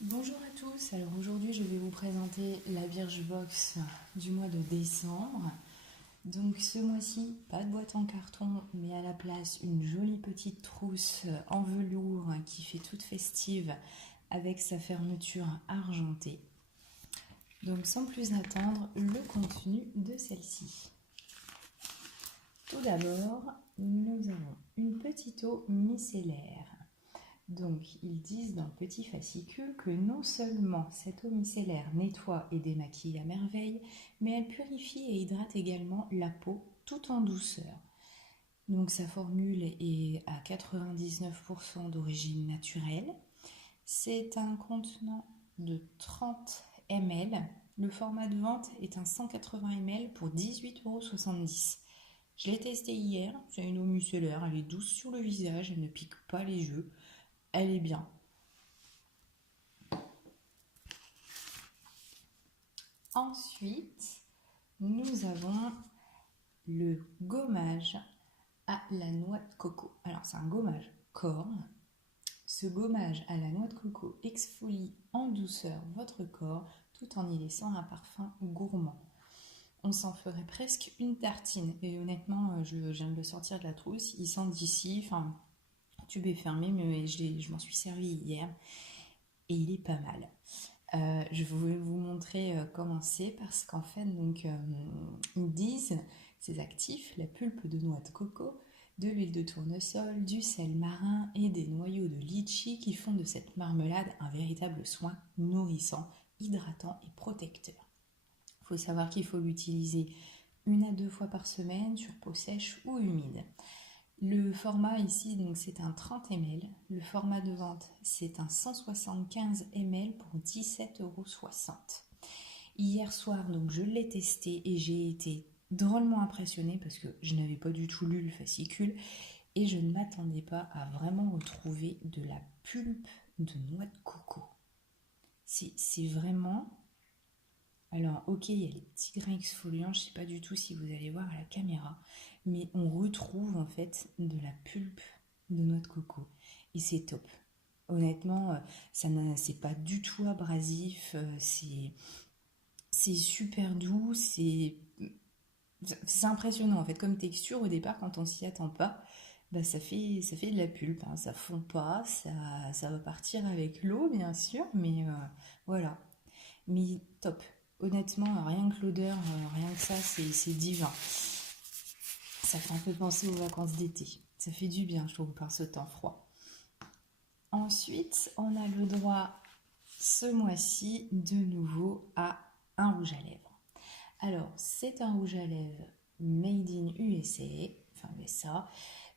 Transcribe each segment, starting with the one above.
Bonjour à tous, alors aujourd'hui je vais vous présenter la Birchbox du mois de décembre. Donc ce mois-ci, pas de boîte en carton, mais à la place une jolie petite trousse en velours qui fait toute festive avec sa fermeture argentée. Donc sans plus attendre, le contenu de celle-ci. Tout d'abord, nous avons une petite eau micellaire. Donc, ils disent dans le petit fascicule que non seulement cette eau micellaire nettoie et démaquille à merveille, mais elle purifie et hydrate également la peau tout en douceur. Donc, sa formule est à 99% d'origine naturelle. C'est un contenant de 30 ml. Le format de vente est un 180 ml pour 18,70 €. Je l'ai testé hier, c'est une eau micellaire, elle est douce sur le visage, elle ne pique pas les yeux, elle est bien. Ensuite, nous avons le gommage à la noix de coco. Alors, c'est un gommage corps. Ce gommage à la noix de coco exfolie en douceur votre corps tout en y laissant un parfum gourmand. On s'en ferait presque une tartine. Et honnêtement, je viens de le sortir de la trousse. Il sent d'ici, enfin, tube est fermé, mais je m'en suis servi hier. Et il est pas mal. Je vais vous montrer comment c'est parce qu'en fait, donc, ils disent ces actifs, la pulpe de noix de coco, de l'huile de tournesol, du sel marin et des noyaux de litchi qui font de cette marmelade un véritable soin nourrissant, hydratant et protecteur. Il faut savoir qu'il faut l'utiliser 1 à 2 fois par semaine sur peau sèche ou humide. Le format ici, donc c'est un 30 ml. Le format de vente, c'est un 175 ml pour 17,60 €. Hier soir, donc je l'ai testé et j'ai été drôlement impressionnée parce que je n'avais pas du tout lu le fascicule et je ne m'attendais pas à vraiment retrouver de la pulpe de noix de coco. C'est vraiment... Alors, ok, il y a les petits grains exfoliants, je ne sais pas du tout si vous allez voir à la caméra, mais on retrouve en fait de la pulpe de noix de coco. Et c'est top. Honnêtement, c'est pas du tout abrasif, c'est super doux, c'est impressionnant en fait. Comme texture, au départ, quand on s'y attend pas, bah, ça fait de la pulpe, hein. Ça fond pas, ça va partir avec l'eau, bien sûr, mais voilà. Mais top. Honnêtement, rien que l'odeur, rien que ça, c'est divin. Ça fait un peu penser aux vacances d'été. Ça fait du bien, je trouve, par ce temps froid. Ensuite, on a le droit, ce mois-ci, de nouveau à un rouge à lèvres. Alors, c'est un rouge à lèvres made in USA, enfin USA,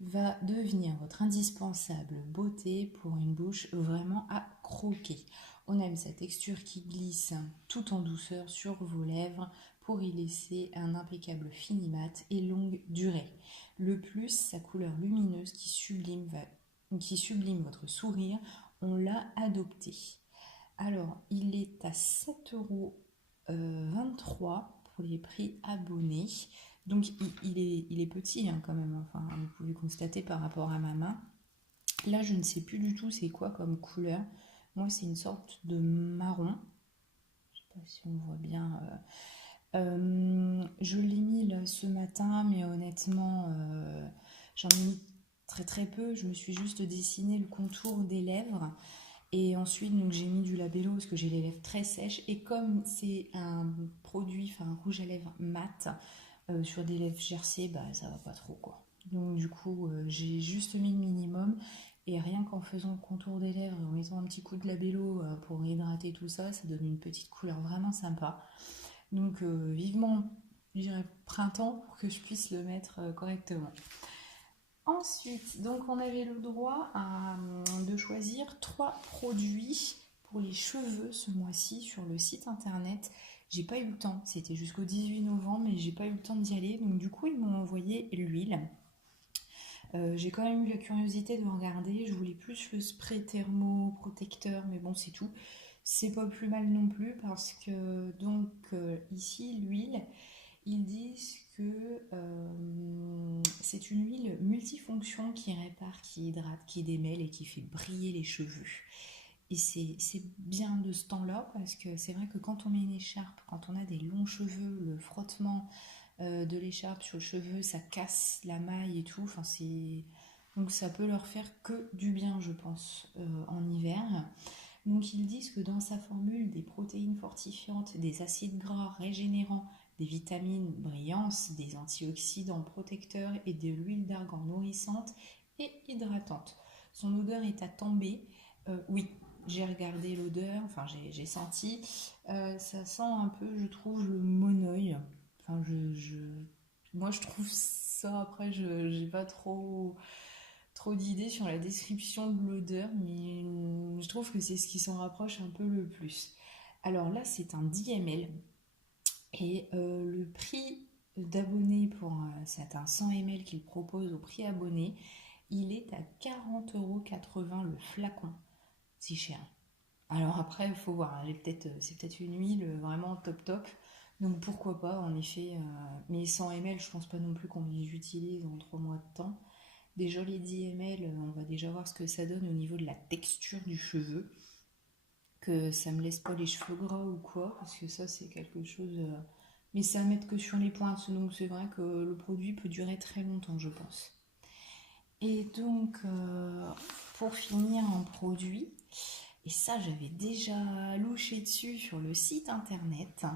va devenir votre indispensable beauté pour une bouche vraiment à croquer. On aime sa texture qui glisse tout en douceur sur vos lèvres pour y laisser un impeccable finimat et longue durée. Le plus, sa couleur lumineuse qui sublime votre sourire, on l'a adopté. Alors, il est à 7,23 € pour les prix abonnés. Donc, il est petit hein, quand même. Enfin, vous pouvez constater par rapport à ma main. Là, je ne sais plus du tout c'est quoi comme couleur. Moi, c'est une sorte de marron. Je ne sais pas si on voit bien. Je l'ai mis là, ce matin, mais honnêtement, j'en ai mis très très peu. Je me suis juste dessiné le contour des lèvres. Et ensuite, donc, j'ai mis du labello parce que j'ai les lèvres très sèches. Et comme c'est un produit, enfin un rouge à lèvres mat, sur des lèvres gercées, bah ça va pas trop quoi. Donc du coup, j'ai juste mis le minimum. Et rien qu'en faisant le contour des lèvres, en mettant un petit coup de labello pour hydrater tout ça, ça donne une petite couleur vraiment sympa. Donc vivement, je dirais printemps pour que je puisse le mettre correctement. Ensuite, donc on avait le droit de choisir 3 produits pour les cheveux ce mois-ci sur le site internet. J'ai pas eu le temps, c'était jusqu'au 18 novembre, mais j'ai pas eu le temps d'y aller. Donc du coup, ils m'ont envoyé l'huile. J'ai quand même eu la curiosité de regarder. Je voulais plus le spray thermo protecteur, mais bon, c'est tout. C'est pas plus mal non plus parce que donc ici l'huile, ils disent que c'est une huile multifonction qui répare, qui hydrate, qui démêle et qui fait briller les cheveux. Et c'est bien de ce temps-là parce que c'est vrai que quand on met une écharpe, quand on a des longs cheveux, le frottement de l'écharpe sur le cheveu, ça casse la maille et tout. Enfin, donc ça peut leur faire que du bien, je pense, en hiver. Donc ils disent que dans sa formule, des protéines fortifiantes, des acides gras régénérants, des vitamines brillantes, des antioxydants protecteurs et de l'huile d'argan nourrissante et hydratante. Son odeur est à tomber. Oui, j'ai regardé l'odeur, enfin j'ai senti. Ça sent un peu, je trouve, le monoeil. Enfin, moi je trouve ça, après je j'ai pas trop d'idées sur la description de l'odeur, mais je trouve que c'est ce qui s'en rapproche un peu le plus. Alors là, c'est un 10 ml et le prix d'abonné c'est un 100 ml qu'il propose au prix abonné, il est à 40,80 € le flacon. Si cher. Alors après, il faut voir, c'est peut-être une huile vraiment top top. Donc pourquoi pas, en effet. Mais 100 ml, je pense pas non plus qu'on les utilise en 3 mois de temps. Déjà les 10 ml, on va déjà voir ce que ça donne au niveau de la texture du cheveu. Que ça me laisse pas les cheveux gras ou quoi, parce que ça c'est quelque chose... Mais c'est à mettre que sur les pointes, donc c'est vrai que le produit peut durer très longtemps, je pense. Et donc, pour finir en produit, et ça j'avais déjà louché dessus sur le site internet,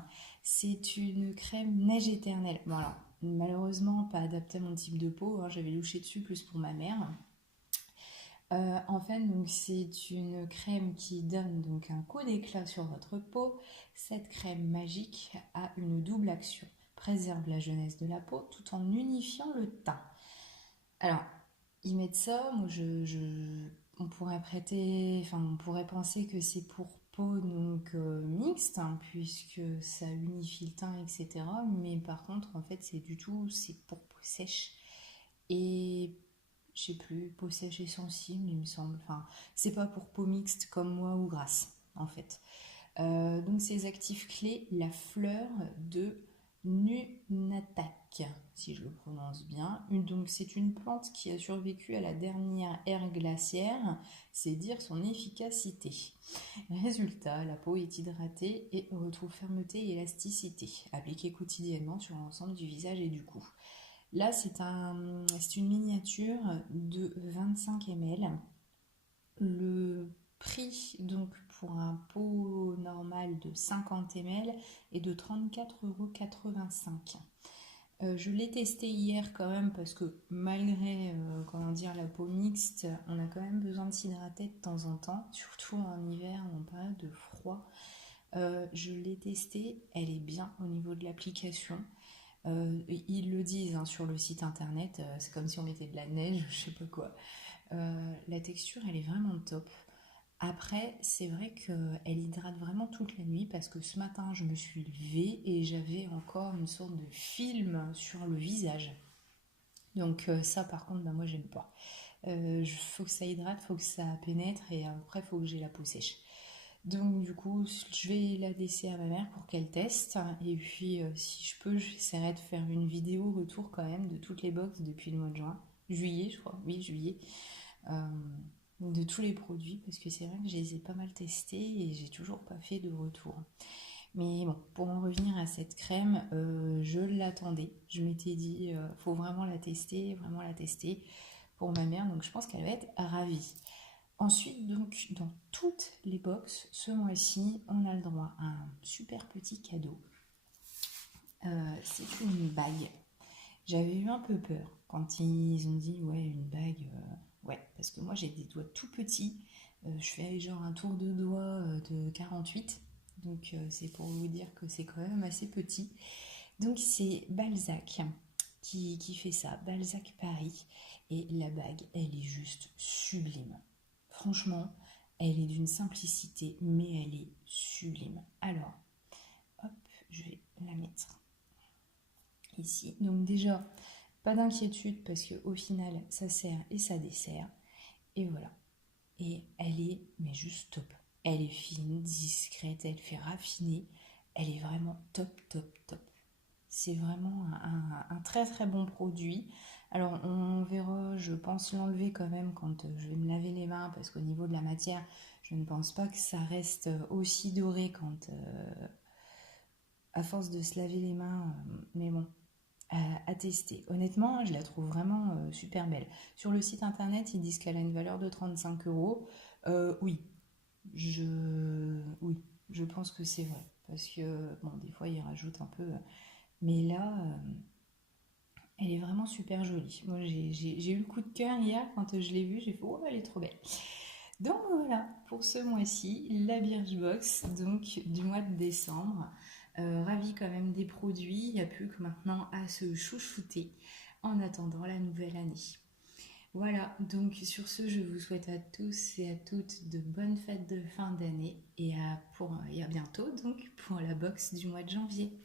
c'est une crème neige éternelle. Bon alors, malheureusement pas adaptée à mon type de peau, hein, j'avais louché dessus plus pour ma mère. En fait, donc c'est une crème qui donne donc un coup d'éclat sur votre peau. Cette crème magique a une double action, préserve la jeunesse de la peau tout en unifiant le teint. Alors, ils mettent ça, moi on pourrait on pourrait penser que c'est pour peau donc mixte, hein, puisque ça unifie le teint, etc. Mais par contre, en fait, c'est pour peau sèche. Et je sais plus, peau sèche et sensible, il me semble. Enfin, c'est pas pour peau mixte comme moi ou grasse, en fait. Donc ces actifs clés, la fleur de Nunatak, si je le prononce bien. Donc c'est une plante qui a survécu à la dernière ère glaciaire, c'est dire son efficacité. Résultat, la peau est hydratée et retrouve fermeté et élasticité, appliquée quotidiennement sur l'ensemble du visage et du cou. Là, c'est une miniature de 25 ml. Le prix, donc pour un pot normal de 50 ml, est de 34,85 €. Je l'ai testé hier quand même parce que malgré la peau mixte, on a quand même besoin de s'hydrater de temps en temps, surtout en hiver en période de froid. Je l'ai testé, elle est bien au niveau de l'application. Ils le disent hein, sur le site internet, c'est comme si on mettait de la neige, je sais pas quoi. La texture, elle est vraiment top. Après, c'est vrai qu'elle hydrate vraiment toute la nuit parce que ce matin, je me suis levée et j'avais encore une sorte de film sur le visage. Donc ça, par contre, bah, moi, j'aime pas. Faut que ça hydrate, faut que ça pénètre et après, faut que j'ai la peau sèche. Donc du coup, je vais la laisser à ma mère pour qu'elle teste. Et puis, si je peux, j'essaierai de faire une vidéo retour quand même de toutes les box depuis le mois de juin. Juillet, je crois. Oui, juillet. Euh, de tous les produits, parce que c'est vrai que je les ai pas mal testés et j'ai toujours pas fait de retour. Mais bon, pour en revenir à cette crème, je l'attendais. Je m'étais dit, faut vraiment la tester, pour ma mère. Donc je pense qu'elle va être ravie. Ensuite, donc, dans toutes les box, ce mois-ci, on a le droit à un super petit cadeau. C'est une bague. J'avais eu un peu peur quand ils ont dit, ouais, une bague. Ouais, parce que moi, j'ai des doigts tout petits. Je fais genre un tour de doigt de 48. Donc, c'est pour vous dire que c'est quand même assez petit. Donc, c'est Balzac qui fait ça. Balzac Paris. Et la bague, elle est juste sublime. Franchement, elle est d'une simplicité, mais elle est sublime. Alors, hop, je vais la mettre ici. Donc déjà, pas d'inquiétude parce qu'au final, ça sert et ça dessert. Et voilà. Et elle est, mais juste top. Elle est fine, discrète, elle fait raffiner. Elle est vraiment top, top, top. C'est vraiment un très très bon produit. Alors on verra, je pense l'enlever quand même quand je vais me laver les mains parce qu'au niveau de la matière, je ne pense pas que ça reste aussi doré quand à force de se laver les mains. Mais bon, à tester. Honnêtement, je la trouve vraiment super belle. Sur le site internet, ils disent qu'elle a une valeur de 35 euros. Oui, oui, je pense que c'est vrai. Parce que, bon, des fois, ils rajoutent un peu. Mais là, elle est vraiment super jolie. Moi, j'ai eu le coup de cœur hier quand je l'ai vue. J'ai fait, oh, elle est trop belle. Donc voilà, pour ce mois-ci, la Birchbox, donc du mois de décembre. Ravie quand même des produits. Il n'y a plus que maintenant à se chouchouter en attendant la nouvelle année. Voilà, donc sur ce, je vous souhaite à tous et à toutes de bonnes fêtes de fin d'année et à bientôt donc pour la box du mois de janvier.